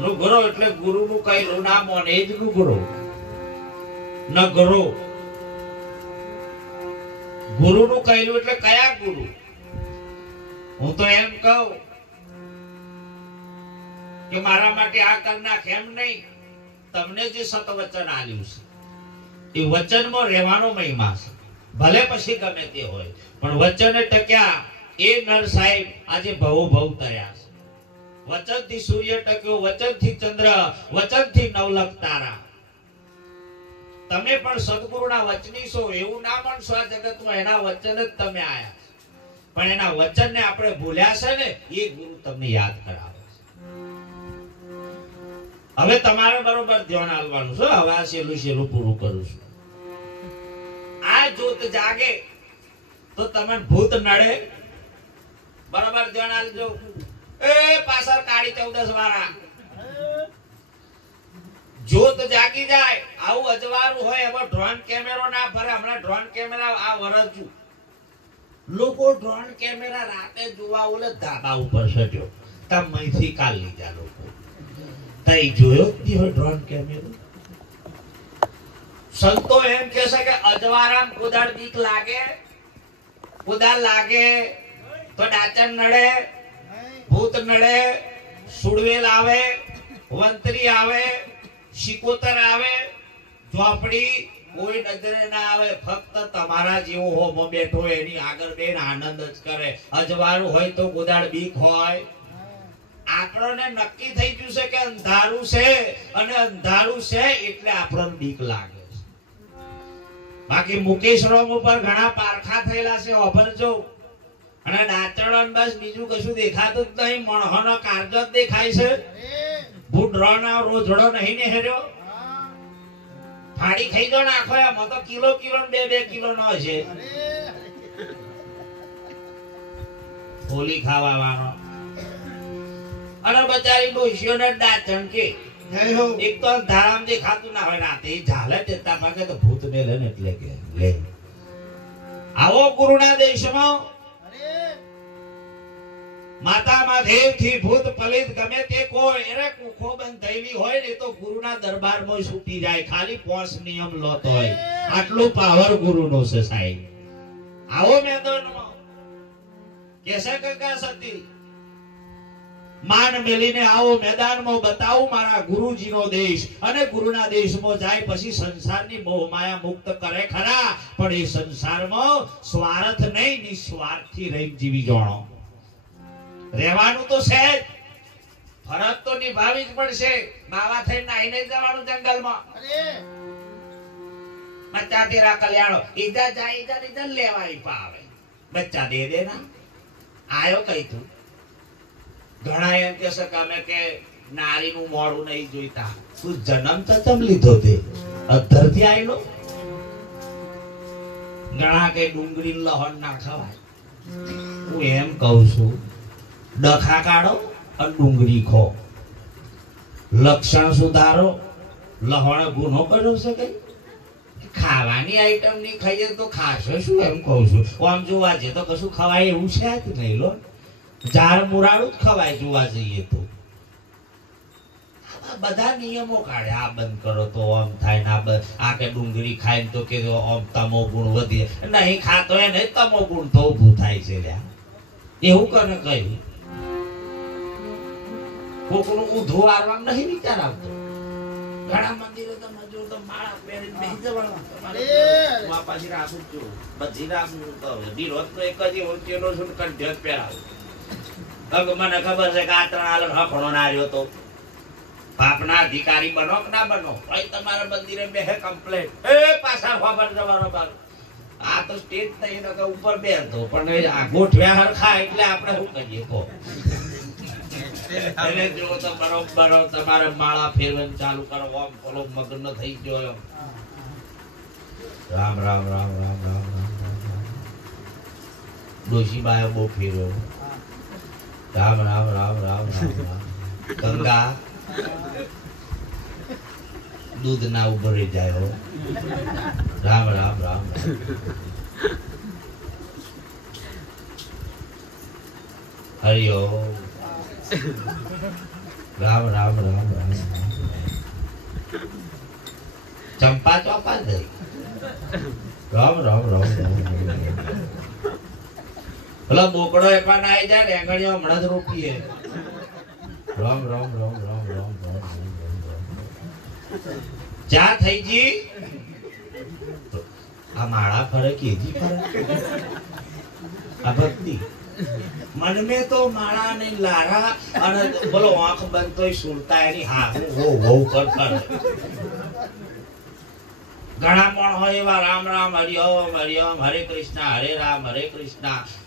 નુગરો એટલે ગુરુનું કઈલું નામ મોને જ નુગરો નગરો. ગુરુનું કઈલું એટલે કયા ગુરુ? હું તો એમ કહું કે મારા માટે આ કર નાખ એમ નહીં. તમને જે સતવચન આલ્યું છે એ વચનમાં રહેવાનો મહિમા છે. ભલે પછી ગમે તે હોય પણ વચને ટક્યા એ નર સાહેબ આજે ભવો ભવ તર્યા છે. વચનથી સૂર્ય ટક્યો, વચનથી ચંદ્ર, વચનથી નવલખ તારા. તમે પણ સદગુરુના વચની છો એવું ના માનશો આ જગતમાં. એના વચન જ તમે આયા પણ એના વચનને આપણે ભૂલ્યા છે ને એ ગુરુ તમને યાદ કરાવે છે. હવે તમારે બરોબર ધ્યાન આપવાનું છે. હવે આ છેલ્લું પૂરું કરું છું. આ જોત જાગે તો તમને ભૂત નડે. બરાબર ધ્યાન આપજો. એ પાછળ કાળી 14 વાળા જોત જાગી જાય આવું અજવાળું હોય. હવે ડ્રોન કેમેરો ના ફરે. હમણાં ડ્રોન કેમેરા આ વરસું લોકો ડ્રોન કેમેરા રાતે જોવા ઓલે ધાબા ઉપર ચડ્યો તમથી કાલ લીધા લોકો તઈ જોયો જ હોય ડ્રોન કેમેરો. સંતો એમ કહે છે કે અજવારામ કુદાળ બીક લાગે, કુદાળ લાગે તો ડાચણ નડે, ભૂત નડે, સુડવેલ આવે, વંતરી આવે, શિકોતર આવે, ઝોપડી કોઈ નજરે ના આવે. ફક્ત તમારા જેવો હોમો બેઠો એની આગળ બેન આનંદ જ કરે. અજવાળું હોય તો કુદાળ બીક હોય. આપણને નક્કી થઈ ગયું છે કે અંધારું છે અને અંધારું છે એટલે આપણને બીક લાગે છે. બાકી મુકેશ રોમ ઉપર ઘણા પારખા થયેલા છે ઓભરજો. અને ડાચણ બસ બીજું કશું દેખાતું જ નહીં. મણહોનો કારજ જ દેખાય છે. ભૂડરોના રોજડો નહીં ને હેર્યો. ફાડી ખાઈ દો નાખો એમાં તો કિલો 2 કિલો નો છે. હોલી ખાવા વાળો અને બચારી ડોશીઓને ડાચણ કે એક તો ધારામ દેખાતું ના હોય. રાતે ઝાલે તેતા પાકે તો ભૂત મેલે ને એટલે કે લે આવો ગુરુના દેશમાં માતા માધેવ થી ભૂત પલિત ગમે તે કોઈ એને કુખો બંધ થયેલી હોય ને તો ગુરુના દરબારમાં છૂટી જાય. ખાલી 5 નિયમ લોત હોય. આટલું પાવર ગુરુનો છે સાહેબ. આવો મેદાનમાં કેસે કાકા સતી માન મેલીને આવો મેદાનમાં બતાવું મારા ગુરુજીનો દેશ. અને ગુરુના દેશમાં જાય પછી સંસારની મોહ માયા મુક્ત કરે ખરા પણ એ સંસારમાં સ્વાર્થ નહીં નિસ્વાર્થથી રહી જીવી જાણો. રહેવાનું તો છે જ. ફરજ તો નિભાવી જ પડશે. બાવા થઈને નાઈને જવાનું જંગલમાં. બચ્ચા તેરા કલ્યાણો ઈજા જાય ઈજા લેવાય પાવે. બચ્ચા દે દેના આયો કઈ તું. ઘણા એમ કે છે કે અમે કે નારીનું મોઢું નહીં જોઈતા. તું જન્મ તો તમ લીધો તે અધરથી આયલો. ઘણા કે ડુંગળી લહણ ના ખવાય. હું એમ કહું છું ડખા કાઢો અને ડુંગળી ખો. લક્ષણ સુધારો. લહણ ગુનો કર્યો છે કઈ? ખાવાની આઈટમ ની ખાઈએ તો ખાશો શું એમ કહું છું. આમ જોવા જઈએ તો કશું ખવાય એવું છે જ નહીં લો. ઝાડ મુરાડું જ ખવાય જોવા જઈએ તો. બધા નિયમો કાઢે. આ બંધ કરો તો આમ થાય ને આ કે ડુંગળી ખાય તો કે આમ તમો ગુણ વધે. નહીં ખાતો એને તમો ગુણ તો ઊભું થાય છે. એવું કને કહ્યું. કોકનું ઊંધું વારવા નહીં વિચાર આવતો. ઘણા મંદિરો તો જો તો માળા પહેરીને બેસી જવાનું. પાછી રાખું છું બધી રાખું તો વિરોધ તો એક જ ઓળખેલો છું કંઠ્ય પહેરાવું. મને ખબર છે કે આ 3 આલમ હફણો ના રહ્યો તો પાપના અધિકારી બનો કે ના બનો ભાઈ તમારા મંદિરે બેહે કમ્પ્લેટ એ પાછા ખબર જવાનો બાર. આ તો સ્ટેજ નહીં કે ઉપર બેસતો પણ આ ગોઠવ્યા હરખા એટલે આપણે શું કરીએ કહો. એટલે જો તો બરોબર તમારે માળા ફેરવાનું ચાલુ કરો. આમ પેલો મગ્ન થઈ ગયો. રામ રામ રામ રામ રામ રામ. ડોશીબાએ બહુ ફેર્યો. રામ રામ રામ રામ રામ રામ. ગંગા દૂધ ના ઉભરી જાય. રામ રામ રામ. હરિઓમ રામ રામ રામ રામ ચંપા ચોપા દે રામ રામ રામ ભલા બોકડો એ પણ આવી જાય રેંગણીઓ હમણાં જ રોપીએ રામ રામ રામ રામ રામ રામ ચા થઈ જી આ માળા ફરે કેજી ફરે આ ભક્તિ मन में तो माड़ा नहीं लारा और बोलो आंख बंद तो ही सुनता है नहीं हाँ वो करता है घना पण होय एवा राम राम हरिओम हरिओम हरे कृष्णा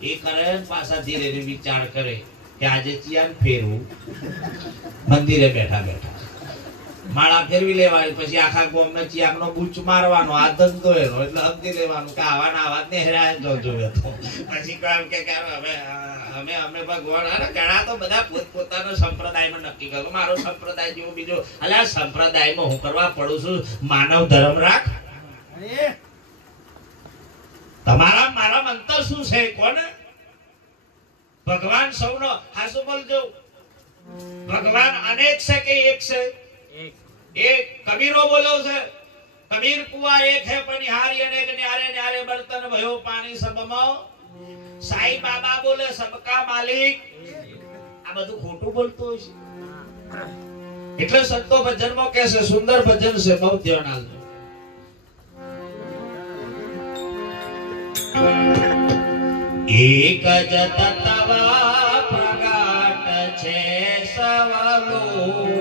ए करे पासा धीरे धीरे विचार करे कि आज चियान फेरવું મંદિરે બેઠા બેઠા માળા ફેરવી લેવાની પછી આખા ગામમાં ચિયાકનો બૂચ મારવાનો આ ધંધો એનો એટલે સમજી લેવાનું કે આવાના આવાજ ને હેરાન જો જોવે તો પછી કામ કે અમે ભગવાન અરે ઘણા તો બધા પોતપોતાનો સંપ્રદાયમાં નક્કી કર્યું મારો સંપ્રદાય જેવો બીજો અલે આ સંપ્રદાયમાં હું કરવા પડું છું માનવ ધર્મ રાખ તમારા મારા અંતર શું છે કોને ભગવાન સૌનો હાસુ બોલજો ભગવાન અનેક છે કે એક છે एक कबीरो बोलो से कबीर कुआ एक है पनिहारी अनेक न्यारे न्यारे बर्तन भयो पानी सबमो साईं बाबा बोले सबका मालिक आ બધું ખોટું બોલતો છે એટલે સંતો ભજનમાં કહે છે સુંદર ભજન છે બહુ ધ્યાન આપજો એક જ તત્વ પ્રગટ છે સવલોકમાં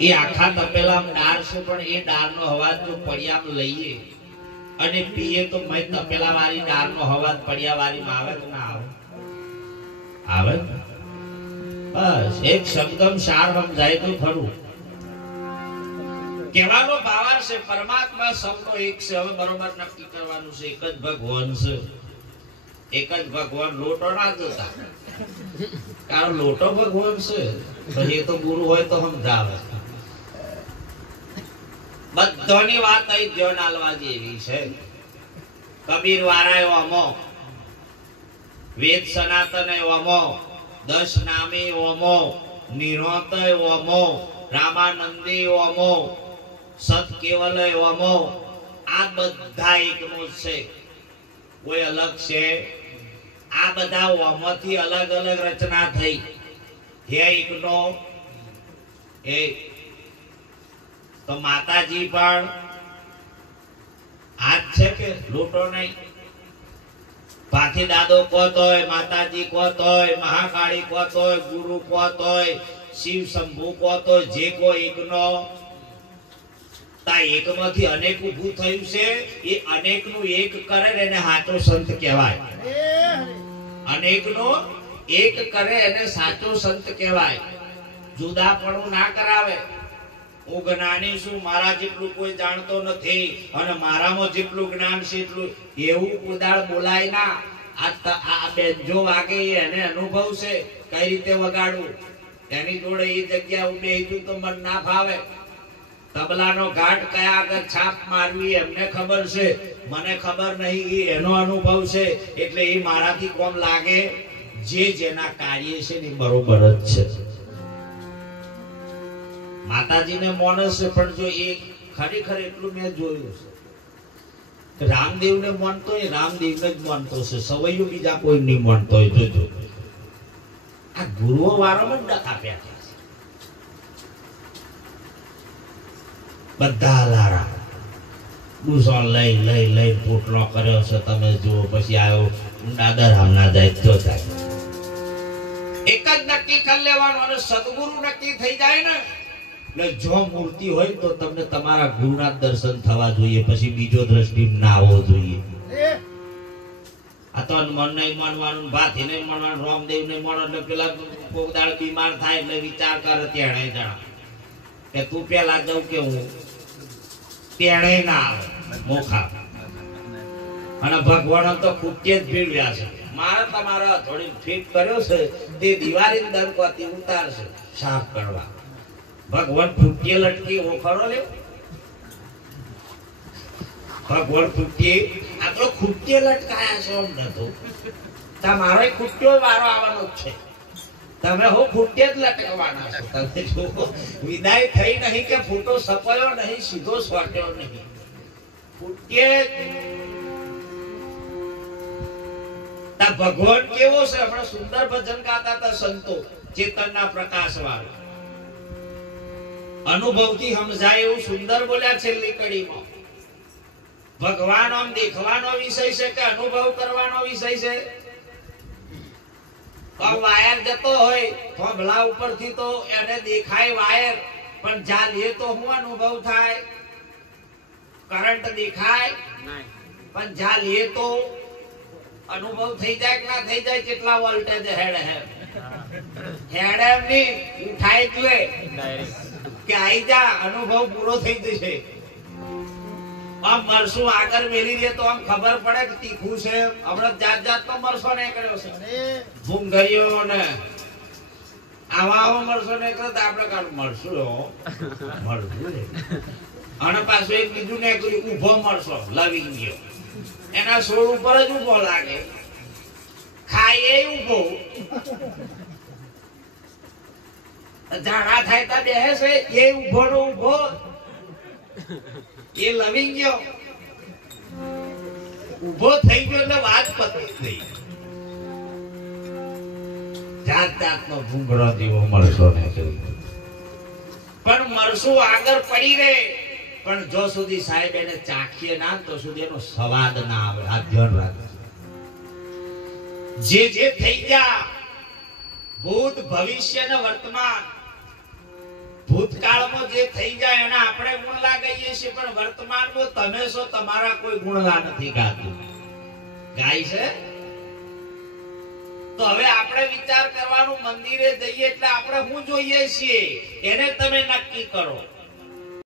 એ આખા તપેલામાં ડાળ છે પણ એ ડાળનો અવાજ જો પડિયામ લઈએ અને પીએ તો મય તપેલા વાળી ડાળનો અવાજ પડિયા વાળીમાં આવે કે ના આવે આવે બસ એક શબ્દમ સાર સમજાય તો ખરું. કહેવાનો ભાવાર્થ છે પરમાત્મા સૌનો એક છે. હવે બરોબર નક્કી કરવાનું છે એક જ ભગવાન છે. એક જ ભગવાન. લોટો ના જોતા, કારણ લોટો ભગવાન છે તો એ તો ગુરુ હોય તો સમજાવે. બધાની વાત અહીં ધ્યાન આલવા જેવી છે. કબીર વાળાએ ઓમો, વેદ સનાતન ઓમો, 10 નામી ઓમો, નિરોત ઓમો, રામાનંદી ઓમો, સત કેવલ ઓમો, આ બધા એકનો છે, કોઈ અલગ છે? આ બધા ઓમોથી અલગ અલગ રચના થઈ. હે એકનો એક. તો માતાજી પણ હાથ છે કે લોટો નહીં? પાથી દાદો કોતોય, માતાજી કોતોય, મહાકાળી કોતોય, ગુરુ કોતોય, શિવ શંભુ કોતોય, જે કોઈ એકનો. તા એકમાંથી અનેક ઊભું થયું છે. એ અનેકનું એક કરે એને સાચો સંત કહેવાય. અનેકનો એક કરે એને સાચો સંત કહેવાય. જુદાપણું ના કરાવે. હું જ્ઞાની છું, મારા જેટલું કોઈ જાણતો નથી અને મારામાં જેટલું જ્ઞાન છે એટલું, એવું ઉદાળ બોલાય ના. આ બેંજો વાગે એને અનુભવ છે કઈ રીતે વગાડવું. એની જોડે એ જગ્યા ઉભે હીધું તો મન ના ફાવે. તબલાનો ઘાટ કયા આગળ છાપ મારવી એમને ખબર છે, મને ખબર નહીં. એનો અનુભવ છે એટલે એ મારાથી કોમ લાગે. જે જેના કાર્ય છે ને બરોબર જ છે. માતાજીને માણસ છે પણ જો એ ખરેખર એટલું મેં જોયું છે, રામદેવને માનતો હોય રામદેવને જ માનતો છે, સવૈયો બીજા કોઈ નહીં માનતો હોય. જોજો આ ગુરુઓ વાળામાં જ ડખા આપ્યા છે. બધા લારા બુસો લઈ લઈ લઈ પોટલો કર્યો છે. તમે જુઓ પછી આવ્યો દાદર હમણાં જાય તો થાય. એક જ નક્કી કરી લેવાનું અને સદગુરુ નક્કી થઈ જાય ને એટલે જો મૂર્તિ હોય તો તમને તમારા ગુરુના દર્શન થવા જોઈએ. પછી બીજો દ્રષ્ટિ ના આવવો જોઈએ. આ તો મન નહીં માનવાનું, ભાથી નહીં માનવાનું, રામદેવ નહીં માનવાનું. એટલે પેલા કોકદાળ બીમાર થાય એટલે વિચાર કરે તેણે જણા કે તું પેલા જાઉં કે હું. તેણે ના આવે મોખા. અને ભગવાન તો ખૂટે જ ભીડ્યા છે. મારે તમારા થોડી ફીટ કર્યો છે તે દિવાળી દરકોથી ઉતારશે સાફ કરવા. ભગવાન ફૂટીએ લટકી ઓખરો લે. ભગવાન ફૂટીએ આ તો ખૂટીએ લટકાયા છે. એમ નતો તમારો ખૂટ્યો વારો આવવાનો જ છે. તમે હો ફૂટે જ લટકવાના છો. તમે જો વિદાય થઈ નહીં કે ફૂટો સપાયો નહીં, સીધો સ્વાટ્યો નહીં, ફૂટે. ભગવાન કેવો છે? આપણે સુંદર ભજન ગાતા હતા સંતો, ચેતનના પ્રકાશ વાળો. અનુભવથી સમજાય એવું સુંદર બોલ્યા છેલ્લી કડીમાં. ભગવાન આમ દેખવાનો વિષય છે કે અનુભવ કરવાનો વિષય છે? વાયર જતો હોય થોભલા ઉપરથી તો એને દેખાય વાયર, પણ જ્યાં લે તો શું અનુભવ થાય? કરંટ દેખાય પણ જ્યાં લે તો અનુભવ થઈ જાય કે ના થઈ જાય? કેટલા વોલ્ટેજ હેડે હેડે એમની ઉઠાય એટલે કે આઈ જા, અનુભવ પૂરો થઈ જશે. આમ મરસું આગળ મેલી દે તો આમ ખબર પડે કે તીખું છે. હમણાં જાત જાતનો મરસો નીકળ્યો છે, ભૂંગળીઓ ને આવા મરસો નીકળે તો આપણે કાઢ મળશું મળશું. અને પાછું એક બીજું નીકળ્યું ઉભો મરસો લવિંગ ગયો. એના છોડ ઉપર જ ઉભો લાગે, ખાય એ ઉભો, ઝાડા થાય તા બેસે એ ઉભો નો ઉભો, એ લવિંગ ગયો ઉભો થઈ ગયો એટલે વાત પતી ગઈ. જાત જાતનો ભૂંગળો જેવો મરસો નીકળી. પણ મરસું આગળ પડી રહે પણ જો સુધી સાહેબ એને ચાખીએ ના તો સુધી એનો સ્વાદ ના આવે. આ ધ્યાન રાખજો. જે જે થઈ ગયા ભૂત ભવિષ્ય ને વર્તમાન, ભૂતકાળમાં જે થઈ જાય એના આપણે ગુણ લાગીએ છીએ, પણ વર્તમાનમાં તમે છો તમારા કોઈ ગુણલા નથી ગાતું. ગાય છે તો હવે આપણે વિચાર કરવાનું મંદિરે જઈએ એટલે આપણે શું જોઈએ છીએ એને તમે નક્કી કરો.